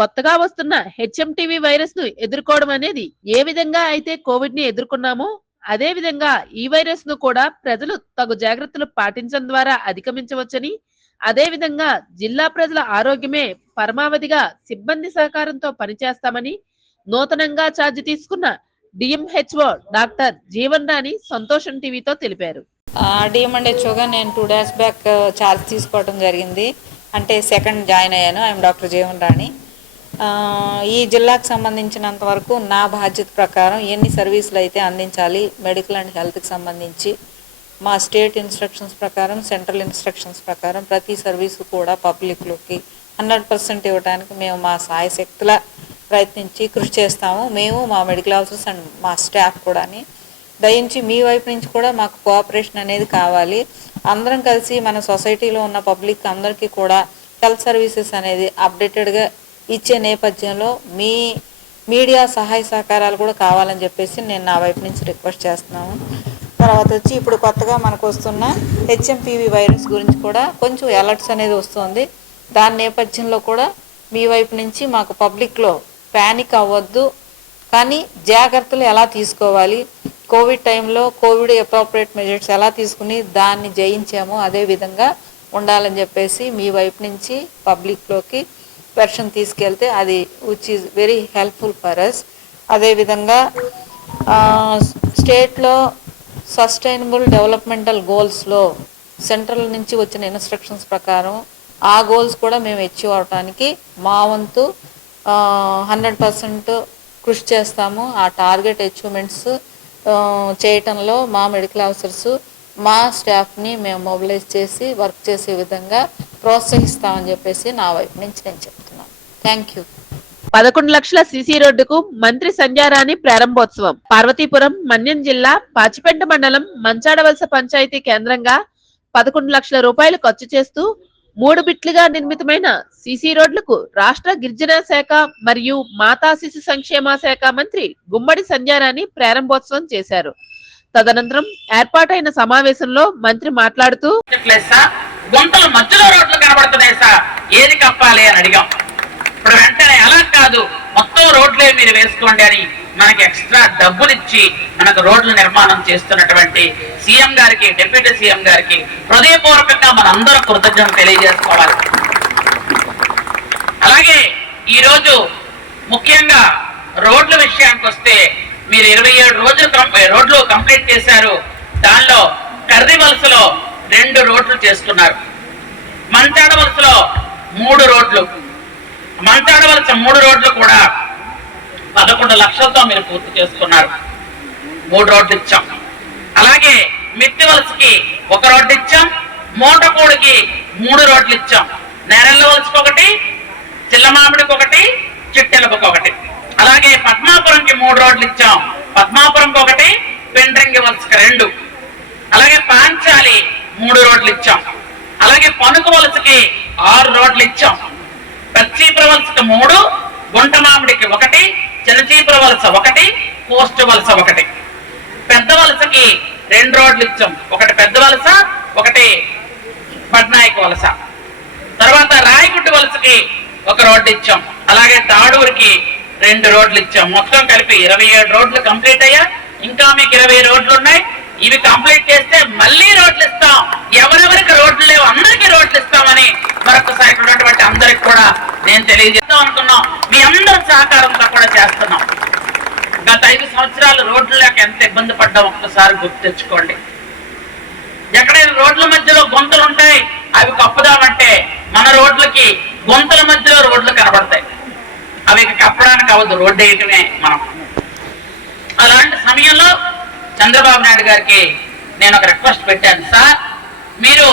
కొత్తగా వస్తున్న HMTV virus ను ఎదుర్కోవడం అనేది ఏ విధంగా అయితే కోవిడ్ ని ఎదుర్కొన్నామో అదే విధంగా ఈ వైరస్ ను కూడా ప్రజలు తగు జాగ్రత్తలు పాటించడం ద్వారా అధిగమించవచ్చని, అదే విధంగా జిల్లా ప్రజల ఆరోగ్యమే పరమావధిగా సిబ్బంది సహకారంతో పనిచేస్తామని నూతనంగా ఛార్జ్ తీసుకున్న డిఎంహెచ్ఓ డాక్టర్ జీవన్ రాణి సంతోషం టీవీతో తెలిపారు. డిఎంహెచ్ఓగా నేను 2 days బ్యాక్ ఛార్జ్ తీసుకోవడం జరిగింది. అంటే సెకండ్ జాయిన్ అయ్యాను. ఐఎమ్ డాక్టర్ జీవన్ రాణి. ఈ జిల్లాకు సంబంధించినంత వరకు నా బాధ్యత ప్రకారం ఎన్ని సర్వీసులు అయితే అందించాలి మెడికల్ అండ్ హెల్త్కి సంబంధించి మా స్టేట్ ఇన్స్ట్రక్షన్స్ ప్రకారం, సెంట్రల్ ఇన్స్ట్రక్షన్స్ ప్రకారం ప్రతి సర్వీసు కూడా పబ్లిక్లోకి 100% ఇవ్వడానికి మేము మా సాయశక్తుల ప్రయత్నించి కృషి చేస్తాము. మేము, మా మెడికల్ ఆఫీసర్స్ అండ్ మా స్టాఫ్ కూడా. దయించి మీ వైపు నుంచి కూడా మాకు కోఆపరేషన్ అనేది కావాలి. అందరం కలిసి మన సొసైటీలో ఉన్న పబ్లిక్ అందరికీ కూడా హెల్త్ సర్వీసెస్ అనేది అప్డేటెడ్గా ఇచ్చే నేపథ్యంలో మీ మీడియా సహాయ సహకారాలు కూడా కావాలని చెప్పేసి నేను నా వైపు నుంచి రిక్వెస్ట్ చేస్తున్నాను. తర్వాత వచ్చి ఇప్పుడు కొత్తగా మనకు వస్తున్న హెచ్ఎంపీవీ వైరస్ గురించి కూడా కొంచెం అలర్ట్స్ అనేది వస్తుంది. దాని నేపథ్యంలో కూడా మీ వైపు నుంచి మాకు పబ్లిక్లో ప్యానిక్ అవ్వద్దు, కానీ జాగ్రత్తలు ఎలా తీసుకోవాలి, కోవిడ్ టైంలో కోవిడ్ అప్రోప్రియేట్ మెజర్స్ ఎలా తీసుకుని దాన్ని జయించామో అదే విధంగా ఉండాలని చెప్పేసి మీ వైపు నుంచి పబ్లిక్లోకి వెర్షన్ తీసుకెళ్తే అది which is very helpful for us. అదేవిధంగా స్టేట్లో సస్టైనబుల్ డెవలప్మెంటల్ గోల్స్లో సెంట్రల్ నుంచి వచ్చిన ఇన్స్ట్రక్షన్స్ ప్రకారం ఆ గోల్స్ కూడా మేము అచీవ్ అవడానికి మా వంతు 100% కృషి చేస్తాము. ఆ టార్గెట్ అచీవ్మెంట్స్ చేయటంలో మా మెడికల్ ఆఫీసర్స్, మా స్టాఫ్ని మేము మొబిలైజ్ చేసి వర్క్ చేసే విధంగా ప్రోత్సహిస్తామని చెప్పేసి నా వైపు నుంచి నేను చెప్తున్నాను. Thank you. 11 లక్షల సిసి రోడ్డుకు మంత్రి సంధ్యారాణి ప్రారంభోత్సవం. పార్వతీపురం, మన్యం జిల్లా పాచిపెంట మండలం మంచాడవలస పంచాయతీ కేంద్రంగా 11 లక్షల రూపాయలు ఖర్చు చేస్తూ 3 బిట్లుగా నిర్మితమైన సిసి రోడ్లకు రాష్ట్ర గిరిజన శాఖ మరియు మాతా శిశు సంక్షేమ శాఖ మంత్రి గుమ్మడి సంధ్యారాణి ప్రారంభోత్సవం చేశారు. తదనంతరం ఏర్పాటైన సమావేశంలో మంత్రి మాట్లాడుతూ, గుంతల మధ్యలో రోడ్లు కనబడుతున్నాయి సార్, ఏది కప్పాలి అని అడిగాం. ఇప్పుడు వెంటనే అలా కాదు, మొత్తం రోడ్లే మీరు వేసుకోండి అని మనకి ఎక్స్ట్రా డబ్బులు ఇచ్చి మనకు రోడ్ల నిర్మాణం చేస్తున్నటువంటి సీఎం గారికి, డిప్యూటీ సీఎం గారికి హృదయపూర్వకంగా మనందరూ కృతజ్ఞతలు తెలియజేసుకోవాలి. అలాగే ఈరోజు ముఖ్యంగా రోడ్ల విషయానికి వస్తే మీరు 27 రోడ్లు కంప్లీట్ చేశారు. దానిలో కర్రి వలసలో 2 రోడ్లు చేసుకున్నారు. మంచాడ వలసలో 3 రోడ్లు. మంచాడ వలస 3 రోడ్లు కూడా 11 లక్షలతో మీరు పూర్తి చేసుకున్నారు. 3 రోడ్లు ఇచ్చాం. అలాగే మిత్తి వలసకి 1 రోడ్డు ఇచ్చాం. మోటపూడికి 3 రోడ్లు ఇచ్చాం. నేరెళ్ళ వలసకి 1, చిల్లమామిడికి 1, చిట్టెలపకి 1. అలాగే పద్మాపురంకి 3 రోడ్లు ఇచ్చాం. పద్మాపురంకి 1, పెండ్రంగి వలసకి 2. అలాగే పాంచాలి 3 రోడ్లు ఇచ్చాం. అలాగే పనుకు వలసకి 6 రోడ్లు ఇచ్చాం. పెద్దచీపుర వలసకి 3, గుంట మామిడికి 1, చిన్నచీపుర వలస 1, పోస్ట్ వలస 1. పెద్ద వలసకి 2 రోడ్లు ఇచ్చాం. 1 పెద్ద వలస, 1 పట్నాయక వలస. తర్వాత రాయగుడ్డు వలసకి 1 రోడ్డు ఇచ్చాం. అలాగే తాడూరుకి 2 రోడ్లు ఇచ్చాం. మొత్తం కలిపి 27 రోడ్లు కంప్లీట్ అయ్యా. ఇంకా మీకు 20 రోడ్లు ఉన్నాయి. ఇవి కంప్లీట్ చేస్తే మళ్ళీ రోడ్లు ఇస్తాం. ఎవరెవరికి రోడ్లు లేవు అందరికీ రోడ్లు ఇస్తామని మరొకసారి ఉన్నటువంటి అందరికి కూడా నేను తెలియజేద్దాం అనుకున్నాం. మీ అందరి సహకారంతో కూడా చేస్తున్నాం. గత 5 సంవత్సరాలు రోడ్లు లేక ఎంత ఇబ్బంది పడ్డాం ఒక్కసారి గుర్తు తెచ్చుకోండి. ఎక్కడైనా రోడ్ల మధ్యలో గుంతలు ఉంటాయి, అవి కప్పుదామంటే మన రోడ్లకి గుంతల మధ్యలో రోడ్లు కనబడతాయి. అవి కప్పడానికి అవ్వదు, రోడ్డు వేయటమే మనం. అలాంటి సమయంలో చంద్రబాబు నాయుడు గారికి నేను ఒక రిక్వెస్ట్ పెట్టాను. సార్, మీరు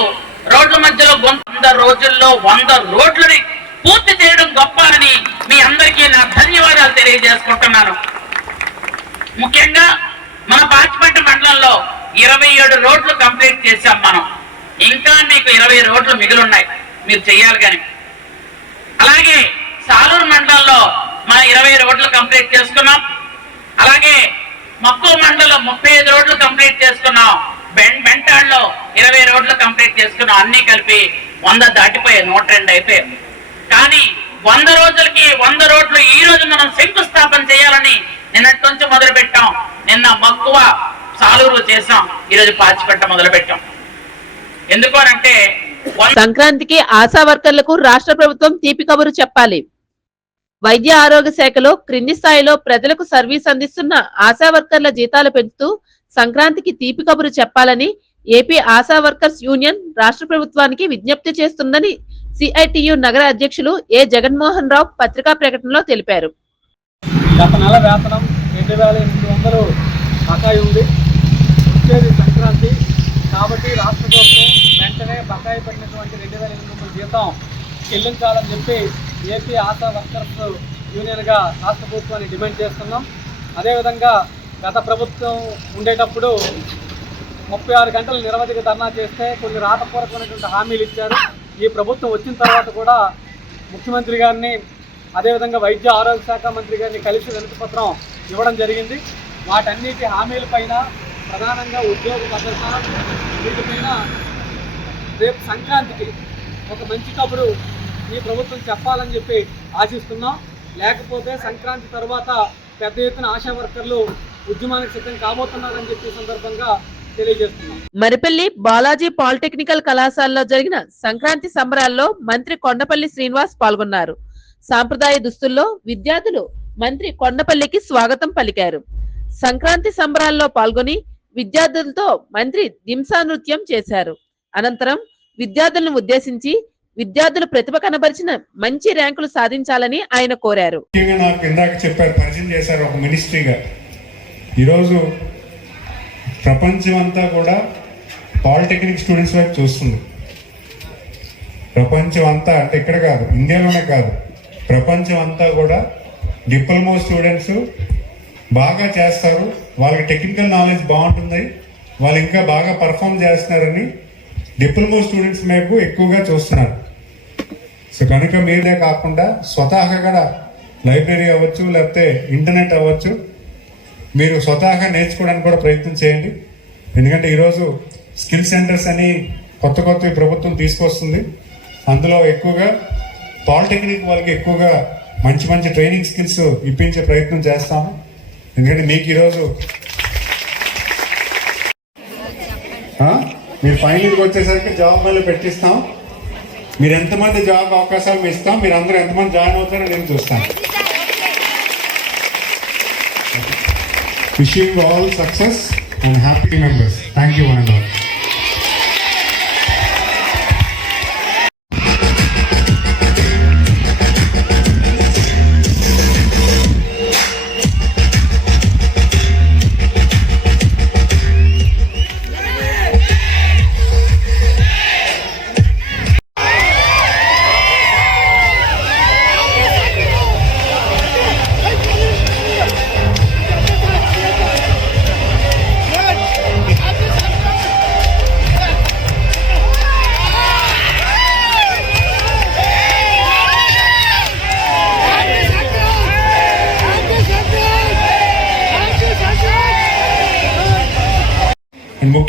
రోడ్ల మధ్యలో 100 రోజుల్లో 100 రోడ్లని పూర్తి చేయడం గొప్ప అని మీ అందరికీ నా ధన్యవాదాలు తెలియజేసుకుంటున్నాను. ముఖ్యంగా మన పాచిపెంట మండలంలో 27 రోడ్లు కంప్లీట్ చేశాం మనం. ఇంకా మీకు 20 రోడ్లు మిగిలిన్నాయి, మీరు చెయ్యాలి. కానీ అలాగే సాలూరు మండలంలో మనం 20 రోడ్లు కంప్లీట్ చేసుకున్నాం. అలాగే మక్కువ మండలంలో 35 రోడ్లు కంప్లీట్ చేసుకున్నాం. బెంటాళ్ళలో 20 రోడ్లు కంప్లీట్ చేసుకున్నాం. అన్ని కలిపి 100 దాటిపోయాయి, 102 అయిపోయాయి. కానీ 100 రోజులకి 100 మనం శంకుస్థాపన చేయాలని నిన్నటి నుంచి మొదలు పెట్టాం. నిన్న మక్కువ సాలూరు చేసాం, ఈరోజు పాచిపెట్ట మొదలు పెట్టాం. ఎందుకు అంటే సంక్రాంతికి ఆశా వర్కర్లకు రాష్ట్ర ప్రభుత్వం తీపి కబురు చెప్పాలి. వైద్య ఆరోగ్య శాఖలో క్రింది స్థాయిలో ప్రజలకు సర్వీస్ అందిస్తున్న ఆశా వర్కర్ల జీతాలు పెంచుతూ సంక్రాంతికి తీపి కబురు చెప్పాలని ఏపీ ఆశా వర్కర్స్ యూనియన్ రాష్ట్ర ప్రభుత్వానికి విజ్ఞప్తి చేస్తుందని సిఐటియు నగర అధ్యక్షులు ఏ జగన్మోహన్ రావు పత్రికా ప్రకటనలో తెలిపారు. గత నెల వేతనం 2800 బకాయి ఉంది. వచ్చేది సంక్రాంతి కాబట్టి రాష్ట్ర ప్రభుత్వం వెంటనే బకాయి పడినటువంటి 2800 జీతం చెల్లించాలని చెప్పి ఏపీ ఆశా వర్కర్స్ యూనియన్గా రాష్ట్ర ప్రభుత్వాన్ని డిమాండ్ చేస్తున్నాం. అదేవిధంగా గత ప్రభుత్వం ఉండేటప్పుడు 36 గంటలు నిరవధిక ధర్నా చేస్తే కొన్ని రాతపూర్వకమైనటువంటి హామీలు ఇచ్చారు. ఈ ప్రభుత్వం వచ్చిన తర్వాత కూడా ముఖ్యమంత్రి గారిని అదేవిధంగా వైద్య ఆరోగ్య శాఖ మంత్రి గారిని కలిసి వినతిపత్రం ఇవ్వడం జరిగింది. వాటన్నిటి హామీలపైన ప్రధానంగా ఉద్యోగ భద్రత వీటిపైన రేపు సంక్రాంతికి ఒక మంచి కబురు ఈ ప్రభుత్వం చెప్పాలని చెప్పి ఆశిస్తున్నాం. లేకపోతే సంక్రాంతి తర్వాత పెద్ద ఎత్తున ఆశా వర్కర్లు ఉద్యమానికి సిద్ధం కాబోతున్నారని చెప్పి సందర్భంగా తెలియజేస్తున్నాం. మరిపల్లి బాలాజీ పాలిటెక్నికల్ కళాశాలలో జరిగిన సంక్రాంతి సంబరాల్లో మంత్రి కొండపల్లి శ్రీనివాస్ పాల్గొన్నారు. సాంప్రదాయ దుస్తుల్లో విద్యార్థులు మంత్రి కొండపల్లికి స్వాగతం పలికారు. సంక్రాంతి సంబరాల్లో పాల్గొని విద్యార్థులతో మంత్రి దింసా నృత్యం చేశారు. అనంతరం విద్యార్థులను ఉద్దేశించి విద్యార్థులు ప్రతిభ కనబరిచిన మంచి ర్యాంకులు సాధించాలని ఆయన కోరారు. నాకు ఇందాక చెప్పారు, పరిచయం చేశారు ఒక మినిస్ట్రీగా. ఈరోజు ప్రపంచం అంతా కూడా పాలిటెక్నిక్ స్టూడెంట్స్ వైపు చూస్తుంది. ప్రపంచం అంతా అంటే ఇక్కడ కాదు, ఇండియాలోనే కాదు, ప్రపంచం అంతా కూడా డిప్లొమా స్టూడెంట్స్ బాగా చేస్తారు, వాళ్ళకి టెక్నికల్ నాలెడ్జ్ బాగుంటుంది, వాళ్ళు ఇంకా బాగా పర్ఫామ్ చేస్తున్నారని డిప్లొమా స్టూడెంట్స్ వైపు ఎక్కువగా చూస్తున్నారు. సో కనుక మీరే కాకుండా స్వతహాగా లైబ్రరీ అవ్వచ్చు, లేకపోతే ఇంటర్నెట్ అవ్వచ్చు, మీరు స్వతహాగా నేర్చుకోవడానికి కూడా ప్రయత్నం చేయండి. ఎందుకంటే ఈరోజు స్కిల్ సెంటర్స్ అని కొత్త ప్రభుత్వం తీసుకొస్తుంది. అందులో ఎక్కువగా పాలిటెక్నిక్ వాళ్ళకి ఎక్కువగా మంచి ట్రైనింగ్ స్కిల్స్ ఇప్పించే ప్రయత్నం చేస్తాము. ఎందుకంటే మీకు ఈరోజు మీరు ఫైనల్కి వచ్చేసరికి జాబ్ మళ్ళీ పెట్టిస్తాం. మీరు ఎంతమంది జాబ్ అవకాశాలు ఇస్తాం, మీరు అందరూ ఎంతమంది జాయిన్ అవుతారో నేను చూస్తాను. Wishing you all success and happy members. Thank you one and all.